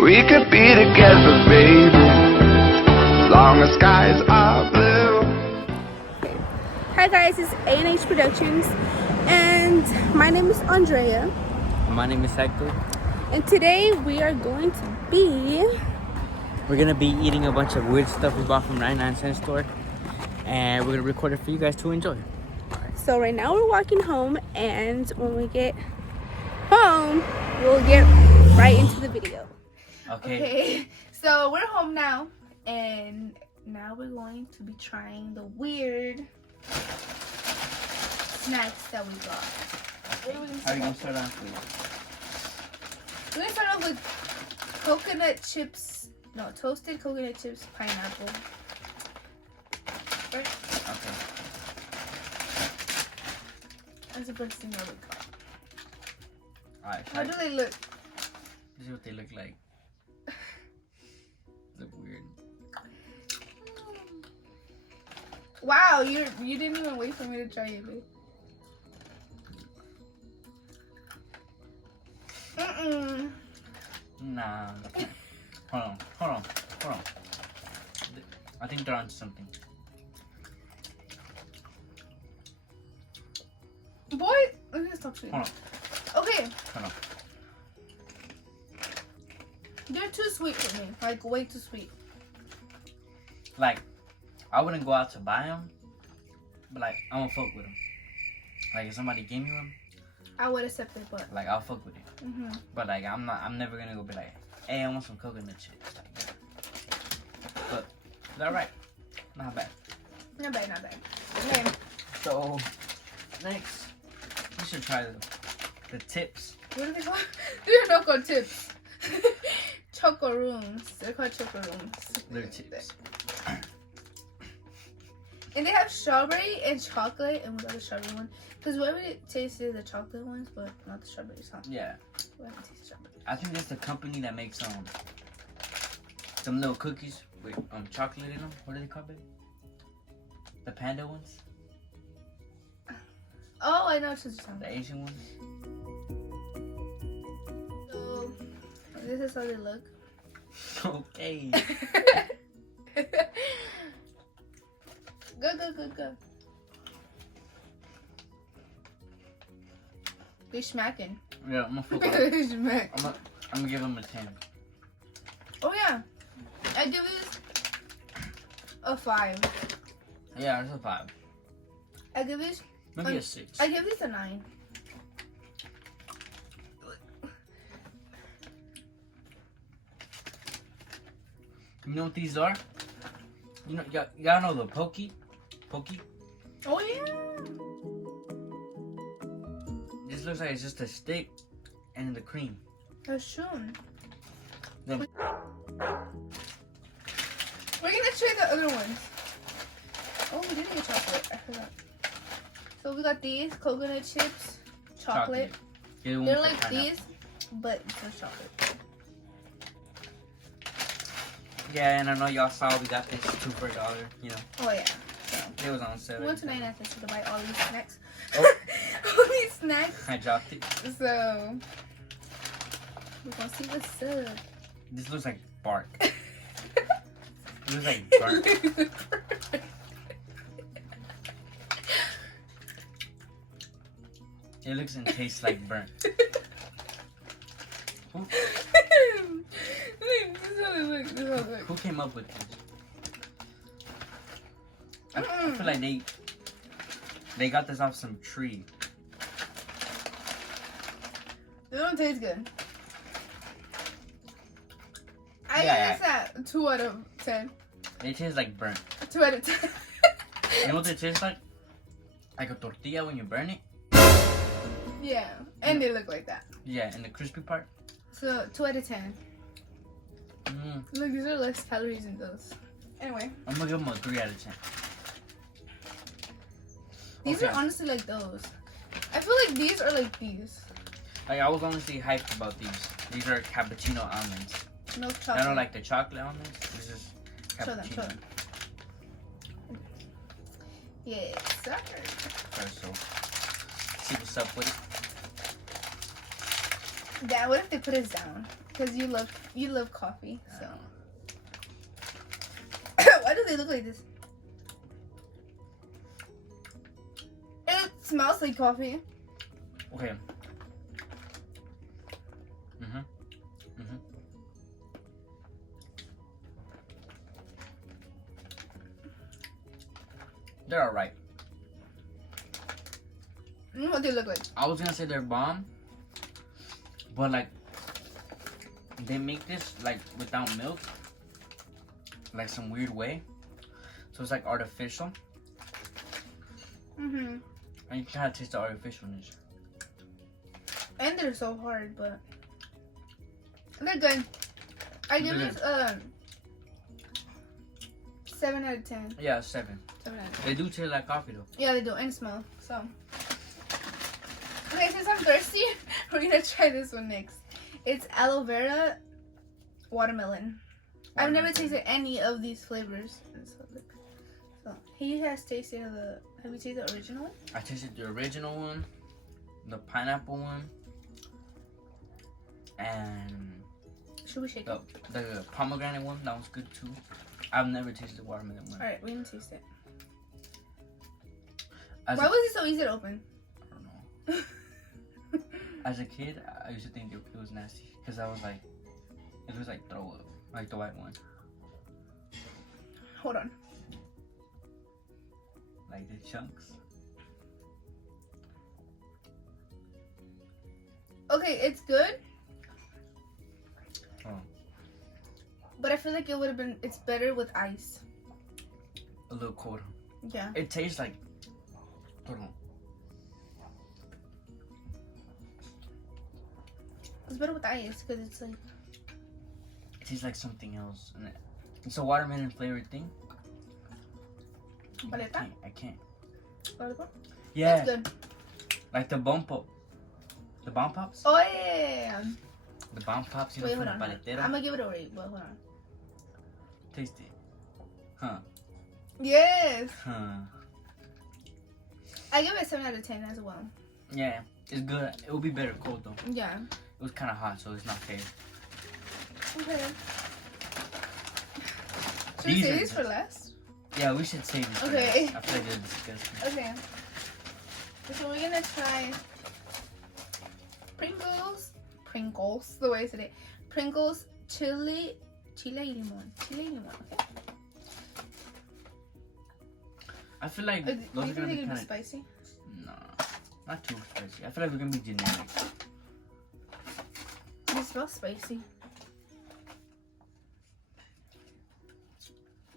We could be together, baby, as long as skies are blue. Hi guys, it's A&H Productions, and my name is Andrea. My name is Hector. And today we are going to be... We're gonna be eating a bunch of weird stuff we bought from 99-cent store, and we're gonna record it for you guys to enjoy. So right now we're walking home, and when we get home, we'll get right into the video. Okay, so we're home now, and now we're going to be trying the weird snacks that we got. Okay. How are you gonna start off with? We're gonna start off with coconut chips. No, toasted coconut chips, pineapple. Right? Okay. That's the first thing that we got. Alright. How do they look? This is what they look like. Look weird. Wow, you didn't even wait for me to try it, babe. Nah. Hold on. I think they're onto something. Boy, let me stop shooting. Hold Okay. on. They're too sweet for me. Like, way too sweet. Like, I wouldn't go out to buy them, but like, I won't fuck with them. Like, if somebody gave me one, I would accept it, but... like, I'll fuck with it. Mm-hmm. But like, I'm never gonna go be like, hey, I want some coconut chips. Like, but is that right? Not bad. Not bad. Okay. So next, you should try the tips. What are they called? They're not called tips. Choco rooms. They're called choco rooms. They're tips. And they have strawberry and chocolate, and we got the strawberry one. Because whatever it tasted the chocolate ones, but not the strawberries, huh? Yeah. We haven't tasted strawberry. I think that's the company that makes some little cookies with chocolate in them. What are they called, baby? The panda ones? Oh, I know what you're talking about. The Asian ones? So, this is how they look. Okay. Go. They smacking. Yeah, I'm gonna fuck with They smack. I'm gonna give them a 10. Oh yeah, I give this a 5. Yeah, it's a 5. I give this Maybe a 6. I give this a 9. You know what these are? You know, y'all know the Pokey? Oh yeah. This looks like it's just a stick and the cream. That's true. Then We're gonna try the other ones. Oh, we didn't get chocolate. I forgot. So we got these coconut chips, chocolate. Get one They're for like pineapple. these, but it's just chocolate. Yeah, and I know y'all saw we got this 2 for $1. You know, Oh yeah. So it was on sale. we went to 99 cents to buy all these snacks. Oh. All these snacks. I dropped it. So we're gonna see what's up. This looks like bark. It looks like bark. It looks and tastes like burnt. Who came up with this? I feel like they got this off some tree. They don't taste good. I Yeah, give this at 2 out of 10. It tastes like burnt. 2 out of 10. You know what it tastes like? Like a tortilla when you burn it. Yeah, and they look like that. Yeah, and the crispy part. So 2 out of 10. Mm, Look, these are less calories than those. Anyway, I'm gonna give them a 3 out of 10. these Okay. are honestly like those. I feel like these are like these. Like I was honestly hyped about these. These are cappuccino almonds. Milk chocolate. I don't like the chocolate almonds. This is cappuccino. Show them. Yes, sir. Okay, so see what's up with it. Dad, what if they put us down? because you love coffee. So why do they look like this? It smells like coffee. Okay. They're alright. What do they look like? I was gonna say they're bomb, but like they make this like without milk, like some weird way. So it's like artificial. And you kind of taste the artificialness. And they're so hard, but they're good. I give this 7 out of 10. Yeah, 7. 7 out of 10. They do taste like coffee though. Yeah, they do, and smell. So, okay, since I'm thirsty, we're gonna try this one next. It's aloe vera watermelon. I've never tasted any of these flavors. So he has tasted the. Have you tasted the original one? I tasted the original one, the pineapple one, and should we shake it? The pomegranate one. That was good too. I've never tasted the watermelon one. All right, we're gonna taste it. Why was it so easy to open? I don't know. As a kid, I used to think it was nasty because I was like, it was like throw up, like the white one. Hold on. Like the chunks. Okay, it's good. Oh. But I feel like it would have been. It's better with ice. A little colder. Yeah. It tastes like. Hold on. It's better with ice because it's like. It tastes like something else, and it's a watermelon flavored thing. Paleta? I can't. Lollipop? Yeah. It's good. Like the bomb pop. The bomb pops? Oh yeah. The bomb pops, you know, Wait, from hold the on. paletero. I'm gonna give it a rate, but hold on. Taste it. Huh. Yes. Huh. I give it a 7 out of 10 as well. Yeah, it's good. It would be better cold though. Yeah. It was kind of hot, so it's not fair. Okay. Should we save these for last? Yeah, we should save these. Okay. I feel like they're disgusting. Okay. So we're gonna try Pringles, the way I said it. Pringles, chile y limon. Chile y limon, okay? I feel like Do those you are gonna think be they're kind gonna be of spicy? no, not too spicy. I feel like we're gonna be generic. They smell spicy.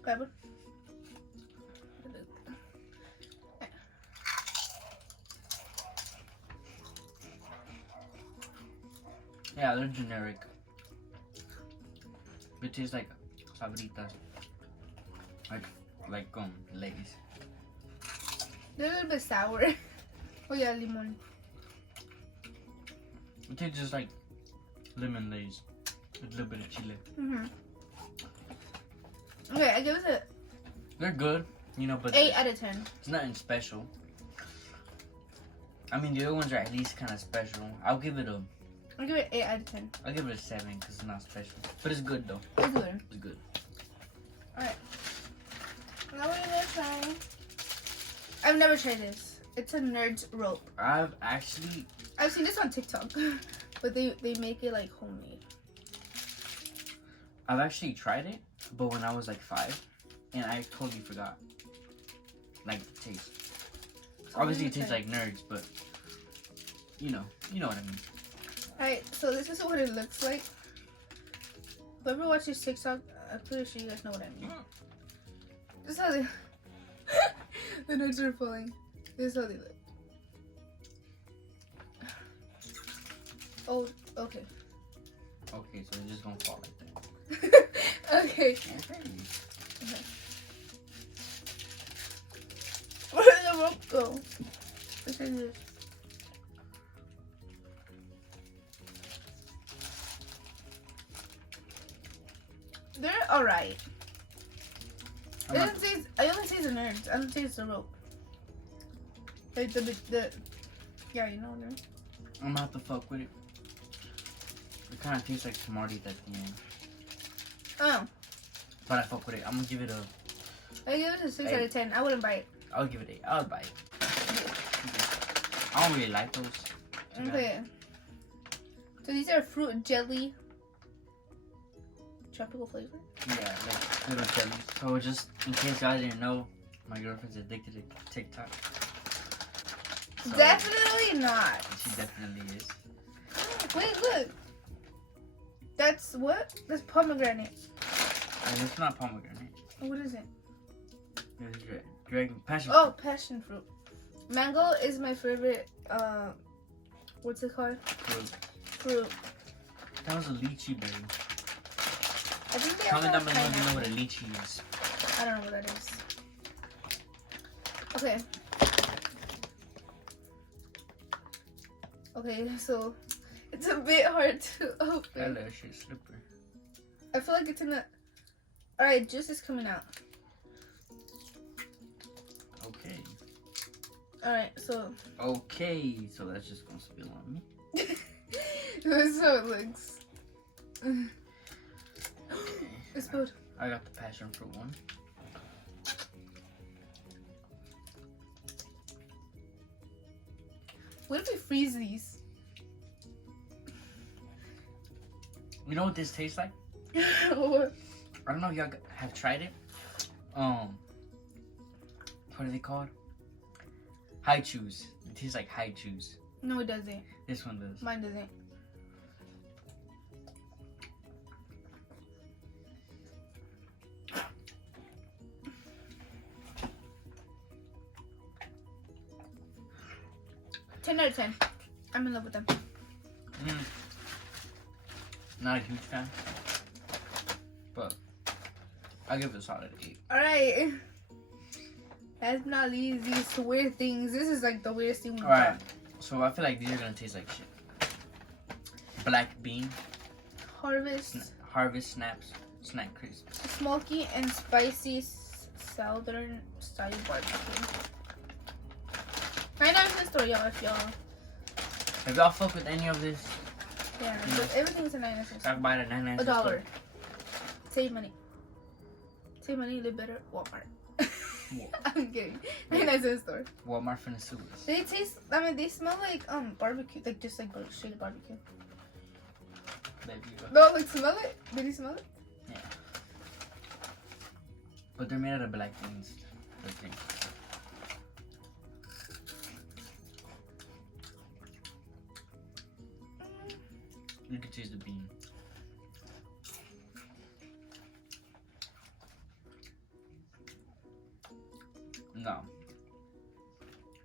Grab it. Yeah, they're generic. It tastes like sabritas, like Lay's. They're a little bit sour. Oh yeah, limon. It tastes just like lemon Lay's with a little bit of chile. Okay, I give it a. They're good, you know, but 8 out of 10. it's nothing special. I mean, the other ones are at least kind of special. I'll give it a 8 out of 10. I'll give it a 7 because it's not special. But it's good though. It's good. It's good. Alright. Now we're gonna try. I've never tried this. It's a nerd's rope. I've seen this on TikTok, but they make it like homemade. I've actually tried it, but when I was like 5, and I totally forgot like the taste. So Obviously, it tastes like Nerds, but you know what I mean. Alright, so this is what it looks like. Whoever watches TikTok, I'm pretty sure you guys know what I mean. This is how they the nerds are falling. This is how they look. Oh, okay. Okay, so it's just gonna fall like that. Okay. Okay. Where did the rope go? Look at this. They're alright. I only taste the nerds. I don't taste the rope. Like the yeah, you know what I mean? I'm gonna have to fuck with it. It kind of tastes like Smarties at the end. Oh. But I fuck with it. I'm gonna give it a... I give it a 6 out of 10. I wouldn't buy it. I would give it 8. I would buy it. I don't really like those. Okay. So these are fruit jelly. Tropical flavor? Yeah, like little jellies. So just in case y'all didn't know, my girlfriend's addicted to TikTok. So Definitely not. she definitely is. Wait, look. That's what? That's pomegranate. And it's not pomegranate. What is it? It's dragon passion. Oh, passion fruit. Mango is my favorite. What's it called? Fruit. That was a lychee berry. I think they Comment also down have below if you know what a pineapple. lychee is. I don't know what that is. Okay. Okay, so it's a bit hard to open. That little shit slippery. I feel like it's in the. Alright, juice is coming out. Okay. Alright, so. Okay, so that's just gonna spill on me. That's how it looks. It's good. I got the passion fruit one. What if we freeze these? You know what this tastes like? What? I don't know if y'all have tried it. What are they called? High chews. It tastes like high chews. No, it doesn't. This one does. Mine doesn't. Ten out of 10. I'm in love with them. Not a huge fan, but I'll give it a solid 8. Alright. That's not these weird things. This is like the weirdest thing we've Alright, done. so I feel like these are gonna taste like shit. Black bean, Harvest, snack crisps. smoky and spicy southern style barbecue. 99 store, y'all, if y'all. If y'all fuck with any of this, Yeah, but everything's a 99 cents. talk about it 99 cents. $1. Save money. Save money, live better. Walmart. I'm kidding. 99 cents store. Walmart finna sue us. They taste. I mean, they smell like barbecue, like just like straight barbecue. There you go. No, like smell it. Did you smell it? Yeah. But they're made out of black beans. I think. You can taste the bean. No.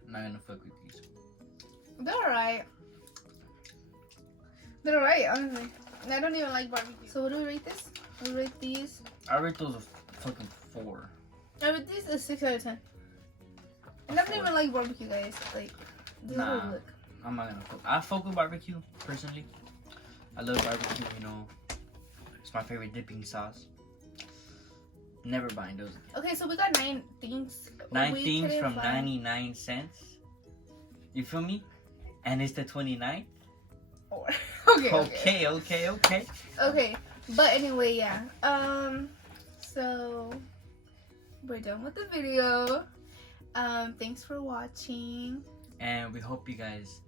I'm not gonna fuck with these. They're alright. They're alright, honestly. I don't even like barbecue. So what do we rate this? We rate these. I rate those a fucking 4. I rate these a 6 out of 10. And I don't even like barbecue, guys. Like, this is Nah. what we look. I'm not gonna fuck. I fuck with barbecue, personally. I love barbecue, you know. It's my favorite dipping sauce. Never buying those again. Okay, so we got 9 things. 9 We things couldn't from find- 99 cents. You feel me? And it's the 29th? Okay. Okay, but anyway, yeah. So we're done with the video. Thanks for watching. And we hope you guys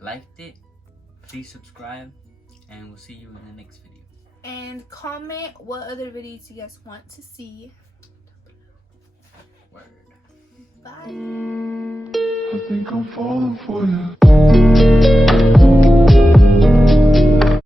liked it. Please subscribe. And we'll see you in the next video. And comment what other videos you guys want to see. Word. Bye. I think I'm falling for you.